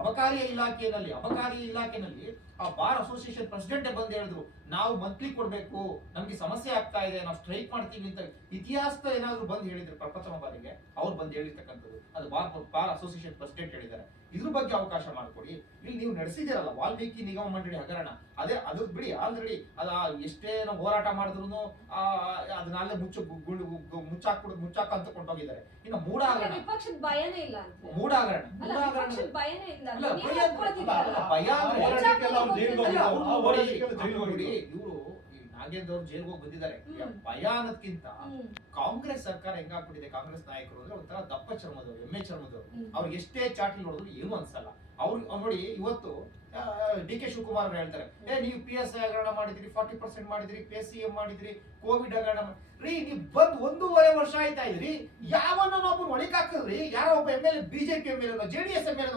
ಅಬಕಾರಿ ಇಲಾಖೆಯಲ್ಲಿ ಅಬಕಾರಿ ಇಲಾಖೆಯಲ್ಲಿ ಆ ಬಾರ್ ಅಸೋಸಿಯೇಷನ್ ಪ್ರೆಸಿಡೆಂಟ್ ಬಂದು ಹೇಳಿದ್ರು, ನಾವು ಮಂತ್ಲಿ ಕೊಡಬೇಕು, ನಮ್ಗೆ ಸಮಸ್ಯೆ ಆಗ್ತಾ ಇದೆ, ನಾವು ಸ್ಟ್ರೈಕ್ ಮಾಡ್ತೀವಿ ಅಂತ ಇತಿಹಾಸದ ಏನಾದ್ರು ಬಂದು ಹೇಳಿದ್ರು ಪ್ರಪ್ರಥಮ ಬಾರಿಗೆ, ಅವ್ರು ಬಂದು ಹೇಳಿರ್ತಕ್ಕಂಥದ್ದು. ಅದು ಬಾರ್ ಬಾರ್ ಅಸೋಸಿಯೇಷನ್ ಪ್ರೆಸಿಡೆಂಟ್ ಹೇಳಿದ್ದಾರೆ. ಇದ್ರ ಬಗ್ಗೆ ಅವಕಾಶ ಮಾಡಿಕೊಡಿ. ಇಲ್ಲಿ ನೀವು ನಡೆಸಿದಿರಲ್ಲ ವಾಲ್ಮೀಕಿ ನಿಗಮ ಮಂಡಳಿ ಹಗರಣ. ಅದೇ ಅದ್ರ ಬಿಡಿ ಆಲ್ರೆಡಿ ಅದ ಎಷ್ಟೇ ನಾವು ಹೋರಾಟ ಮಾಡಿದ್ರು ಅದನ್ನಲ್ಲೇ ಮುಚ್ಚು ಮುಚ್ಚಾಕ್ಬಿಡು ಮುಚ್ಚಾಕ ಅಂತ ಕೊಂಡೋಗಿದ್ದಾರೆ. ಇನ್ನು ಮೂಡ ಹಗರಣ ವಿಪಕ್ಷದ ಭಯನೇ ಇಲ್ಲ ಅಂತ. ಮೂಡ ಹಗರಣ ಮೂಡ ಹಗರಣ ಭಯನೇ ಇಲ್ಲ ಅಲ್ಲ, ಭಯ- ಇವರು ನಾಗೇಂದ್ರ ಅವ್ರು ಜೈಲ್ಗೆ ಹೋಗಿ ಬಂದಿದ್ದಾರೆ. ಭಯ ಅನ್ನೋದ್ಕಿಂತ ಸರ್ಕಾರ ಹೆಂಗಾಗ್ಬಿಟ್ಟಿದೆ ಕಾಂಗ್ರೆಸ್ ನಾಯಕರು ಅಂದ್ರೆ ಒಂಥರ ದಪ್ಪ ಚರ್ಮದವರು ಎಮ್ಮೆ ಚರ್ಮದವರು. ಅವ್ರಿಗೆ ಎಷ್ಟೇ ಚಾಟಿ ನೋಡಿದ್ರು ಏನು ಅನ್ಸಲ್ಲ. ಅವ್ರು ನೋಡಿ ಇವತ್ತು ಡಿ ಕೆ ಶಿವಕುಮಾರ್ ಅವ್ರು ಹೇಳ್ತಾರೆ ಏ ನೀವು ಪಿ ಎಸ್ ಐ ಹಗರಣ ಮಾಡಿದ್ರಿ ಫಾರ್ಟಿ ಪರ್ಸೆಂಟ್ ಮಾಡಿದ್ರಿ ಪಿ ಎಸ್ ಸಿ ಎಂ ಮಾಡಿದ್ರಿ ಕೋವಿಡ್ ಹಗರಣ ರೀ ನೀವು ಬಂದ್ ಒಂದೂವರೆ ವರ್ಷ ಆಯ್ತಾ ಇದ್ರಿ? ಯಾವನ್ನ ಒಬ್ಬರು ಹಾಕಿದ್ರಿ? ಯಾರೋ ಒಬ್ಬ M L A BJP M L A J D S M L